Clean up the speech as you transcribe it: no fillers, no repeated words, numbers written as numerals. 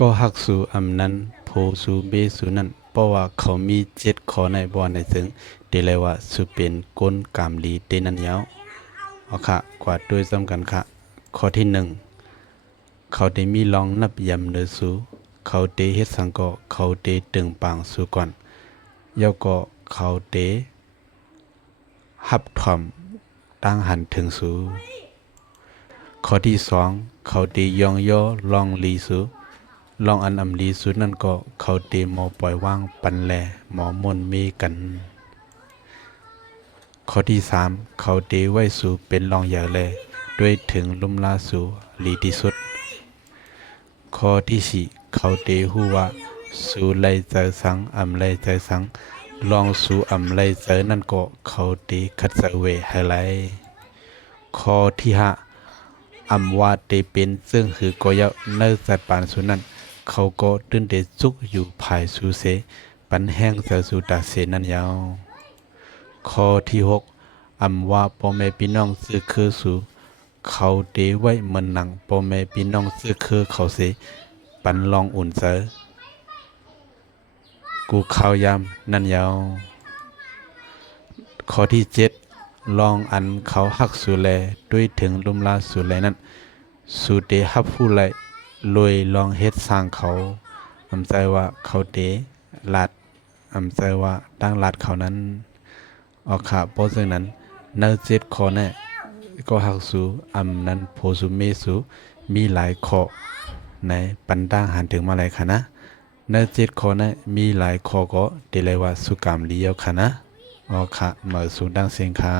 ก็ฮักสู่อำนั้นโพสู่เบสู่นั้นเพราะว่าเขามี7 ข้อในบ่ในถึงเดเลยว่าสุเป็นก้นกามลีเตนันยาวเอาค่ะกว่าด้วยซ้ำกันค่ะข้อที่1เขาได้มีลองนับยำเนอสู่เขาเตเฮ็ดสังก็เขาเตตึงปางสู่ก่อนยาวก็เขาเตหับถอมตั้งหันถึงสู่ข้อที่2เขาเตยองย่อลองลีสู่ลองอันอำลีสุดนั่นก็เขาเตหมอปล่อยว่างปันแลหมอมนเมกันข้อที่เขาเตไว้สู่เป็นลองอย่าแลด้วยถึงลุ่มลาสู่ลีที่สุดข้อที่เขาเตฮู้ว่าสู่ไลใจสังอำไลใจสังลองสู่อำไลใจนั่นก็เขาเตคัดสะเวให้ไลข้อที่อำว่าเตเป็นซึ่งคือกอยะเนื้อสัตว์ปานสุนั้นเขาก็ตื่นเตจุกอยู่ภายสูเสปันแห้งเสสูตาเสนั่นยาวข้อที่อำว่าพ่อแม่พี่น้องซื้อคือสู่เขาเตไว้เหมือนหนังพ่อแม่พี่น้องซื้อคือเขาเสปันลองอุ่นเสกูข้าวยำนั่นยาวข้อที่ลองอันเขาหักสู่แลด้วยถึงลุมลาสู่แลนั้นสู่เตฮับผู้ไลลอยลองเฮ็ดสร้างเขาอำใจว่าเขาเตลัดอำใจว่าตั้งลัดเขานั้นออกขาเพราะฉะนั้นเนื้อ7 ข้อแน่ก็หักสู่อำนั้นโพสุเมสุมีหลายข้อในปันตั้งหันถึงมาหลายค่ะนะเนื้อ7 ข้อนั้นมีหลายข้อก็เดเลยว่าสุกามลีเอาค่ะนะออกค่ะมาสู่ดังเสียงค่ะ